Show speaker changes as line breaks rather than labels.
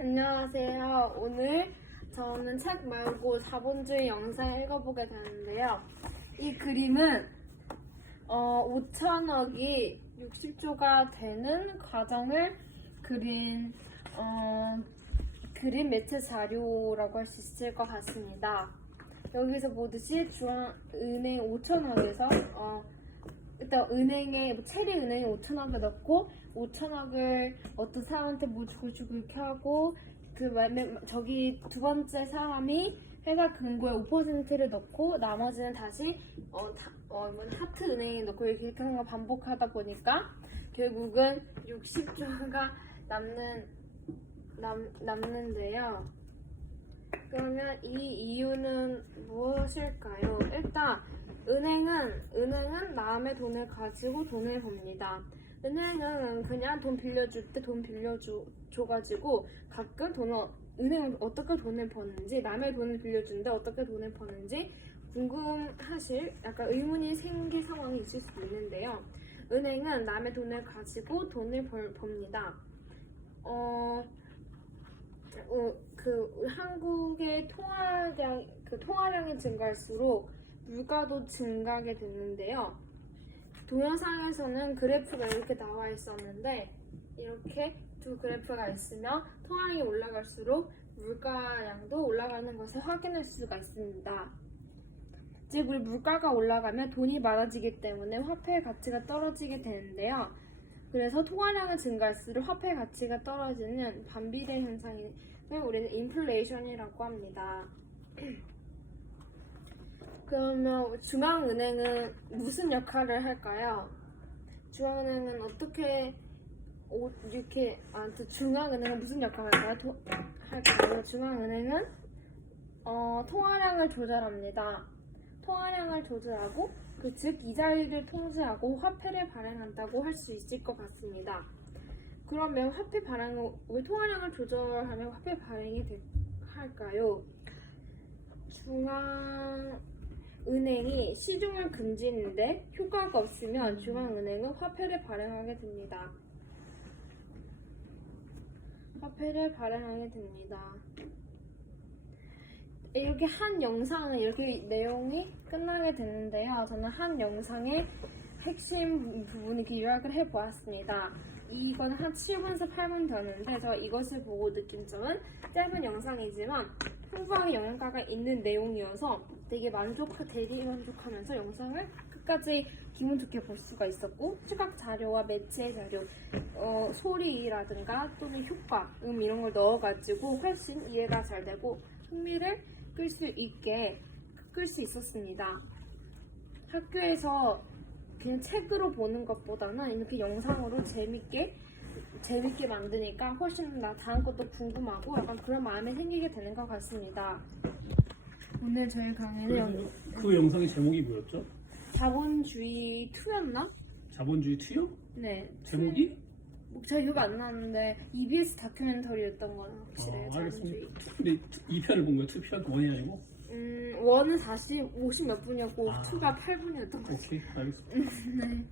안녕하세요. 오늘 저는 책 말고 자본주의 영상 읽어보게 되는데요. 이 그림은 어, 5천억이 60조가 되는 과정을 그린 어, 그림 매체 자료라고 할 수 있을 것 같습니다. 여기서 보듯이 중앙은행 5천억에서 어, 일단 은행에 뭐 체리 은행에 5천억을 넣고 5천억을 어떤 사람한테 뭐 주고 주고 이렇게 하고 그 맨- 저기 두 번째 사람이 회사 금고에 5%를 넣고 나머지는 다시 어, 다, 어 이번 하트 은행에 넣고 이렇게, 이렇게 하는 걸 반복하다 보니까 결국은 60조가 남는 남, 남는데요. 그러면 이 이유는 무엇일까요? 일단 은행은 은행은 남의 돈을 가지고 돈을 법니다. 은행은 그냥 돈 빌려줄 때 돈 빌려줘 줘가지고 가끔 돈을 은행은 어떻게 돈을 버는지 남의 돈을 빌려주는데 어떻게 돈을 버는지 궁금하실 약간 의문이 생길 상황이 있을 수 있는데요. 은행은 남의 돈을 가지고 돈을 벌, 법니다. 어, 어, 그 한국의 통화량 그 통화량이 증가할수록 물가도 증가하게 됐는데요. 동영상에서는 그래프가 이렇게 나와 있었는데 이렇게 두 그래프가 있으면 통화량이 올라갈수록 물가량도 올라가는 것을 확인할 수가 있습니다. 즉, 우리 물가가 올라가면 돈이 많아지기 때문에 화폐의 가치가 떨어지게 되는데요. 그래서 통화량은 증가할수록 화폐 가치가 떨어지는 반비례 현상을 우리는 인플레이션이라고 합니다. 그러면 중앙은행은 무슨 역할을 할까요? 중앙은행은 어떻게 오- 이렇게 아무튼 중앙은행은 무슨 역할을 할까요? 도- 할까요? 중앙은행은 어, 통화량을 조절합니다. 통화량을 조절하고 그 즉 이자율을 통제하고 화폐를 발행한다고 할 수 있을 것 같습니다. 그러면 화폐 발행을 왜 통화량을 조절하면 화폐 발행이 되- 할까요? 중앙 은행이 시중을 금지했는데 효과가 없으면 중앙은행은 화폐를 발행하게 됩니다. 화폐를 발행하게 됩니다. 이렇게 한 영상은 이렇게 내용이 끝나게 되는데요. 저는 한 영상의 핵심 부분을 요약을 해보았습니다. 이건 한 7분에서 8분 되는데 저 이것을 보고 느낀 점은 짧은 영상이지만 풍부하게 영양가가 있는 내용이어서 되게 만족, 대리 만족하면서 영상을 끝까지 기분 좋게 볼 수가 있었고 시각 자료와 매체 자료, 어, 소리라든가 또는 효과, 음 이런 걸 넣어가지고 훨씬 이해가 잘 되고 흥미를 끌 수 있게 끌 수 있었습니다. 학교에서 그냥 책으로 보는 것보다는 이렇게 영상으로 재밌게 재밌게 만드니까 훨씬 나 다음 것도 궁금하고 약간 그런 마음이 생기게 되는 것 같습니다. 오늘 저희 강의는 여기
그 영상의 제목이 뭐였죠?
자본주의 2였나?
자본주의 투여?
네.
제목이?
뭐잘 기억 안 나는데 EBS 다큐멘터리였던 건 확실해요.
어,
자본주의.
알겠습니다. 근데 2편을 본 거예요? 2편? 원이 아니고?
음, 원은 40, 50 몇 분이었고
아.
2가 8분이었던 것 같아요.
오케이, 알겠습니다.
네.